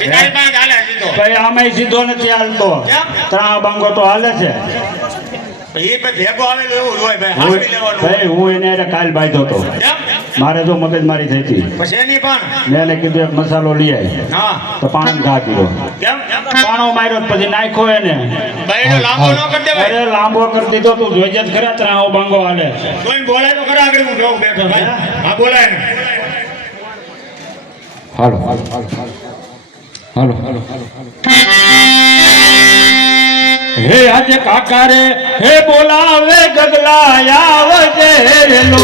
કઈ આમાં સીધો નથી હાલતો ત્રણ બંગો તો હાલે છે ભાઈ હું એને કાલ બાંધ્યો હતો મારે જો મગજ મારી થઈ હતી મેં એને કીધું એક મસાલો લઈ આવી તો પાણી ઘા પીરો પાણો માર્યો પછી નાખ્યો એને અરે લાંબો કરી દીધો તું જોઈ જ ખરા ત્રાવો બંગો હાલે બોલાય તો ખરા આગળ હું જોઉં બેઠો હા બોલાય હાલો હાલો હાલો હાલો હે આજે કાકા રે હે બોલાવે ગગલા આવજે રે લો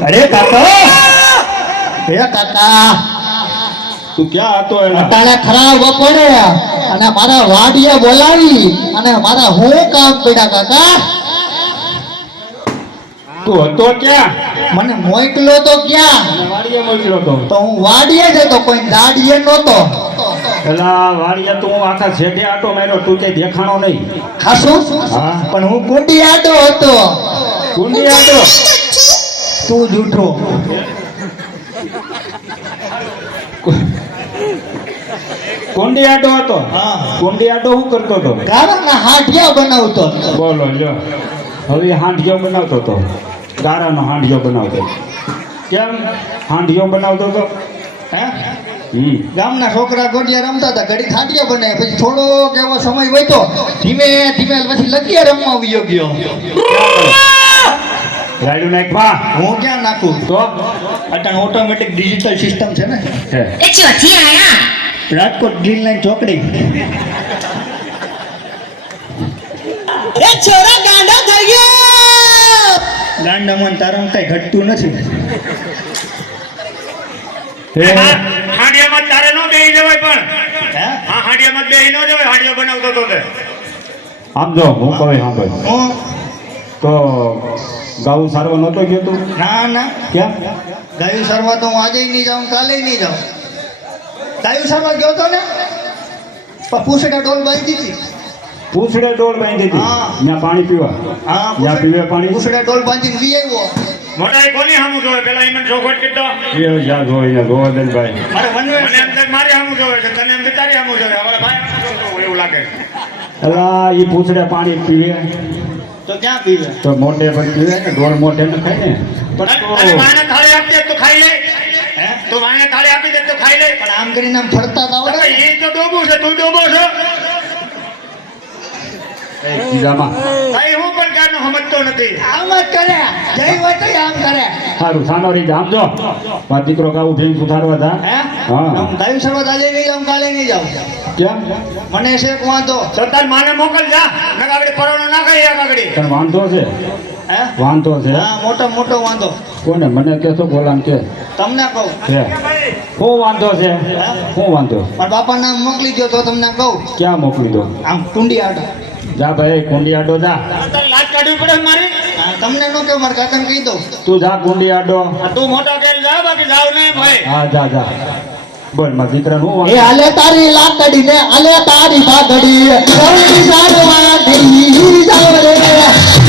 અરે કાકા હે કાકા તું ક્યાં હતો અટાણે ખરાબ પડે અને મારા વાડીએ બોલાવી અને મારા હું કામ પડ્યા કાકા તું હતો ક્યાં મને મોકલો તો ક્યાં વાડીએ મોકલ્યો તો હું વાડીએ જતો કોઈ દાડીએ નહોતો પેલા વાડીએ તો હું આખા છેડે આટો માર્યો તું કઈ દેખાણો નહીં ખાસું હા પણ હું કુંડી આટો હતો કુંડી આટો તું જૂઠો કુંડી આટો હતો હા કુંડી આટો શું કરતો હતો ગારાના હાંડિયા બનાવતો બોલો લ્યો હવે હાંડિયો બનાવતો હતો ગારાનો હાંડિયો બનાવતો કેમ હાંડિયો બનાવતો હતો હે ગામના છોકરા ગોડિયા રમતા હતા ઘડી હાંડિયા બનાવે પછી થોડોક એવો સમય વયો ધીમે ધીમે પછી લગિયા રમવા આવ્યો ગયો રાયડું નાખવા હું ક્યાં નાખું તો અટાણ ઓટોમેટિક ડિજિટલ સિસ્ટમ છે ને હે એ ચોથી આયા રાજકોટ ગ્રીન લાઈન ચોકડી એ છોરા ગાંડા થઈ ગયો ગાંડામાં તારામાં કઈ ઘટતું નથી હાંડિયામાં તારે નો બેહી જવાય પણ હે હા હાંડિયામાં બેહી નો જવાય હાંડિયો બનાવતો તો તે આમ જો હું કહે સાંભળ હું તો ગાવું સારવા નહોતો ગયો તું ના ના ક્યાં ગાયું સરવા તો હું આજે નહીં જાઉં કાલે નહીં જાઉં ગાયું સરવા ગયો તો ને પૂછડા ડોલ બાંધી દીધી પૂછડે ડોલ બાંધી હતી હા. ત્યાં પાણી પીવા હા ત્યાં પીવે પાણી પૂછડા ડોલ બાંધીને વી આવ્યો મોટા એ કોની સામું જોવે પેલા ઈ મને ચોખવટ કીધો એ જ્યાં જોઈ ને ગોવર્ધનભાઈ મારે વનવે મને એમ થાય મારી સામું જોવે છે તને એમ થાય તારી સામું જોવે હવે ભાઈ સામું જોતો હોય એવું લાગે અલા ઈ પૂછડે પાણી પીવે તો ક્યાં પીવે તો મોઢે પણ પીવે ને ઢોલ મોઢે ન ખાય ને અરે વાને થાળી આપી દે તો ખાઈ લે હે તો વાને થાળી આપી દે તો ખાઈ લે પણ આમ કરીને આમ ફરતા તો આવડે હવે એ તો ડોબું છે તું ડોબો છો બીજામાં ભાઈ હું પણ ક્યારનો સમજતો નથી આમ જ કરે જઈ હોય તો આમ કરે સારું સાનો રીતે આમ જો મારો દીકરો કાવું ભેંસ ઉઠાડવા તા હે હા. હું ગાયું શરૂઆત આજે નહીં જાઉં કાલે નહીં જાઉં કેમ મને શેક વાંધો તો તાર માને મોકલ જા નગાગડી પરોણો ના ખાઈ આગળી તને વાંધો છે હે વાંધો છે હા મોટો વાંધો કોને મને કેશો બોલાને કે તમને કહું છે શું વાંધો છે શું વાંધો મારા બાપા નામ મોકલી દો તો તમને કહું ક્યાં મોકલી દો આમ ટુંડી આડો જા ભાઈ કુંડી આડો જા તારે લાજ કાઢવી પડે મારી હા, તમને નો કે મારા કાકાને કહી દઉં તું જા કુંડી આડો આ તું મોટો કેલ જા બાકી જાવ નહીં ભાઈ હા જા બોલ મારા દીકરા નું એ હાલે તારી લાકડી ને હાલે તારી બાગડી રવડી જાણવા દી જાવ રે